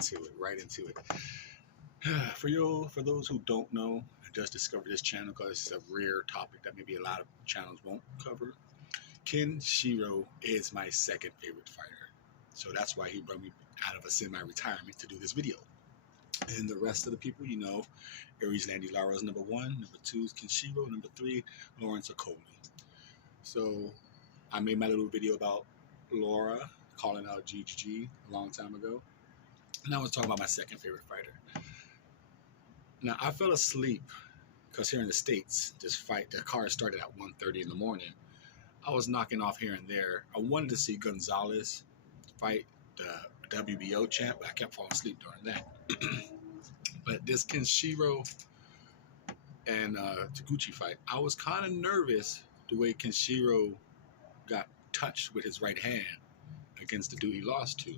into it. For those who don't know, I just discovered this channel because it's a rare topic that maybe a lot of channels won't cover. Kenshiro is my second favorite fighter. So that's why he brought me out of a semi-retirement to do this video. And the rest of the people, you know, Aries Landy Lara is number 1, number 2 is Kenshiro, number 3, Lawrence Okoli. So I made my little video about Laura calling out GGG a long time ago. And I was talking about my second favorite fighter. Now I fell asleep because here in the States, this fight, the card started at 1:30 in the morning. I was knocking off here and there. I wanted to see Gonzalez fight the WBO champ, but I kept falling asleep during that. But this Kenshiro and Kyoguchi fight, I was kind of nervous the way Kenshiro got touched with his right hand against the dude he lost to.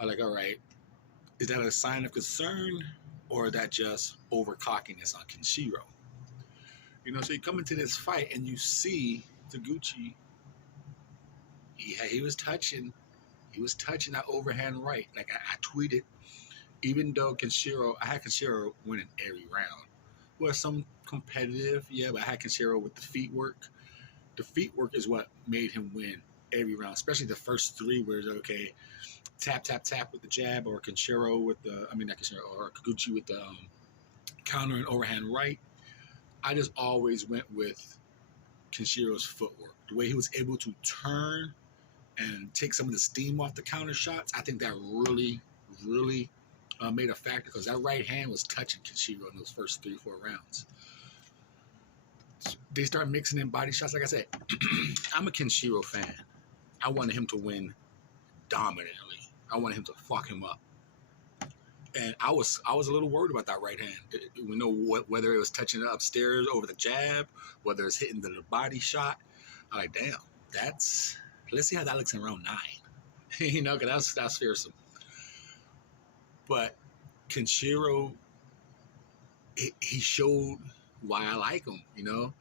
I was like, all right, is that a sign of concern or is that just over cockiness on Kenshiro? You know, so you come into this fight and you see Kyoguchi, he was touching that overhand right. Like I tweeted, even though I had Kenshiro winning every round. Well, some competitive, yeah, but I had Kenshiro with the feet work. The feet work is what made him win every round, especially the first 3 where it's okay, tap, tap, tap with the jab, or Kenshiro with the, or Kyoguchi with the counter and overhand right. I just always went with Kenshiro's footwork. The way he was able to turn and take some of the steam off the counter shots, I think that really, really made a factor because that right hand was touching Kenshiro in those first 3-4 rounds. They start mixing in body shots. Like I said, I'm a Kenshiro fan. I wanted him to win dominantly. I wanted him to fuck him up. And I was a little worried about that right hand. We know whether it was touching it upstairs over the jab, whether it's hitting the body shot. I'm like, damn, let's see how that looks in round 9. You know, because that's fearsome. But Kenshiro, he showed why I like him, you know.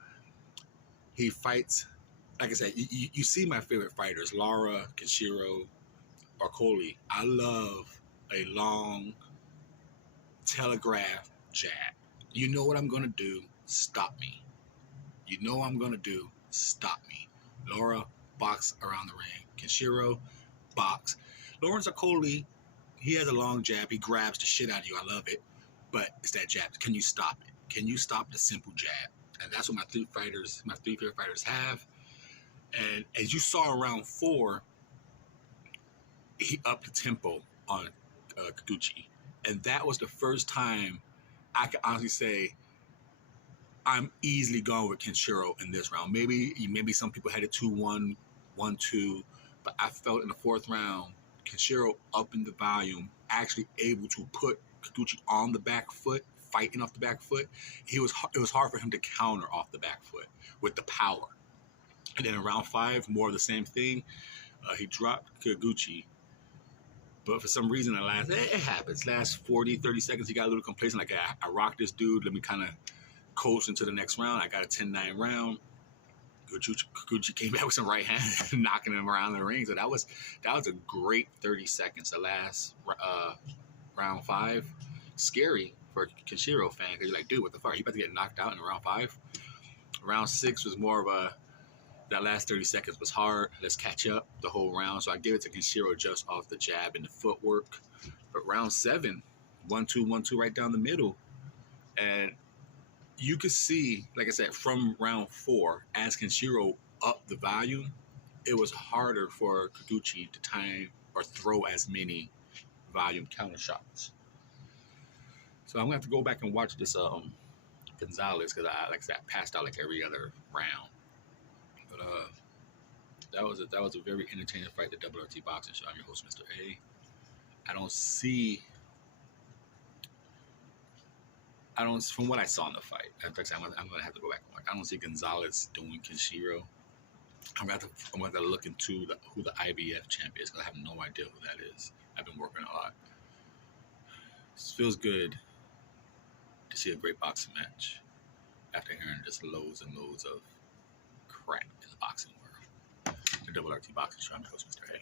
He fights, like I said, you see my favorite fighters, Lara, Kenshiro, Okoli. I love a long telegraph jab. You know what I'm going to do, stop me. You know what I'm going to do, stop me. Lara, box around the ring. Kenshiro, box. Lawrence Okoli, he has a long jab. He grabs the shit out of you. I love it. But it's that jab. Can you stop it? Can you stop the simple jab? And that's what my three favorite fighters have. And as you saw in round 4, he upped the tempo on Kyoguchi. And that was the first time I could honestly say I'm easily going with Kenshiro in this round. Maybe some people had it 2-1, 1-2, but I felt in the 4th round, Kenshiro upping the volume, actually able to put Kyoguchi on the back foot, fighting off the back foot. It was hard for him to counter off the back foot with the power. And then in round 5, more of the same thing. He dropped Kyoguchi. But for some reason, it happens. Last 40, 30 seconds, he got a little complacent. Like, I rocked this dude. Let me kind of coast into the next round. I got a 10-9 round. Kyoguchi came back with some right hand, knocking him around the ring. So that was a great 30 seconds. The last round 5, scary for a Kenshiro fan because you're like, dude, what the fuck? He about to get knocked out in round 5. Round 6 was more of that last 30 seconds was hard. Let's catch up the whole round. So I give it to Kenshiro just off the jab and the footwork. But round 7, 1-2, 1-2 right down the middle. And you could see, like I said, from round 4, as Kenshiro upped the volume, it was harder for Kyoguchi to time or throw as many volume counter shots. So I'm going to have to go back and watch this Gonzalez because like I said, I passed out like every other round. But that was a very entertaining fight, the WRT Boxing Show. I'm your host, Mr.A. From what I saw in the fight, I'm going to have to go back and watch. I don't see Gonzalez doing Kenshiro. I'm going to have to look into who the IBF champ is because I have no idea who that is. I've been working a lot. It feels good to see a great boxing match after hearing just loads and loads of crap in the boxing world. The WRT Boxing Show. I'm your host, Mr.A.